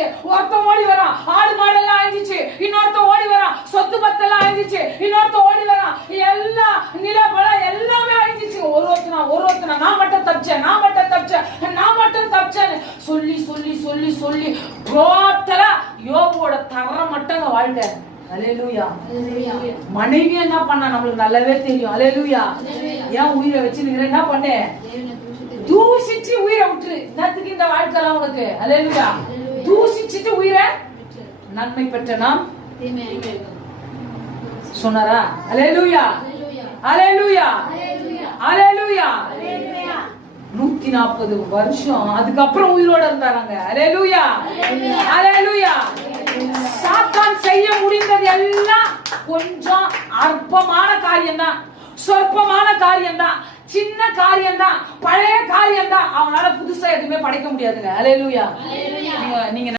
அழிஞ்சிச்சு. ஒருத்தன் ஓடி வரான், ஆடு மாடெல்லாம் அழிஞ்சிச்சு. இன்னொருத்த ஓடி வரான், சொத்து பத்தெல்லாம் அழிஞ்சிச்சு. இன்னொருத்த ஓடி வரான், எல்லாம் நிலப்பழம் எல்லாமே அழிஞ்சிச்சு. ஒருத்தனா நான் மட்டும் தப்பிச்சேன், நான் மட்டும் தப்பிச்சேன்னு சொல்லி சொல்லி சொல்லி சொல்லி டோட்டலா யோபோட தர மட்டங்க வாழ்க்கை. அல்லேலூயா. மனைவி என்ன பண்ணா நம்மளுக்கு நல்லாவே தெரியும். அல்லேலூயா. ஏன் உயிரை வச்சுருக்கிற, என்ன பண்ணு, தூசிச்சு உயிரை விட்டுரு. நேத்துக்கு இந்த வாழ்க்கைலாம் உனக்கு. அல்லேலூயா. தூசிச்சுட்டு உயிரை நன்மை பெற்ற நாம் சொன்னாரா? அல்லேலூயா. அல்லேலூயா. அல்லேலூயா. 140 வருஷம் அதுக்கப்புறம் உயிரோட இருந்தாங்க. அல்லேலூயா. அல்லேலூயா. சாத்தான் செய்ய முடிந்தது எல்லாம் கொஞ்சம் அற்பமான காரியம்தான், சொற்பமான காரியம்தான், சின்ன காரியம்தான், பழைய காரியம்தான். அவனால புதுசா எதுவுமே படைக்க முடியாதுங்க. அல்லேலூயா. நீங்க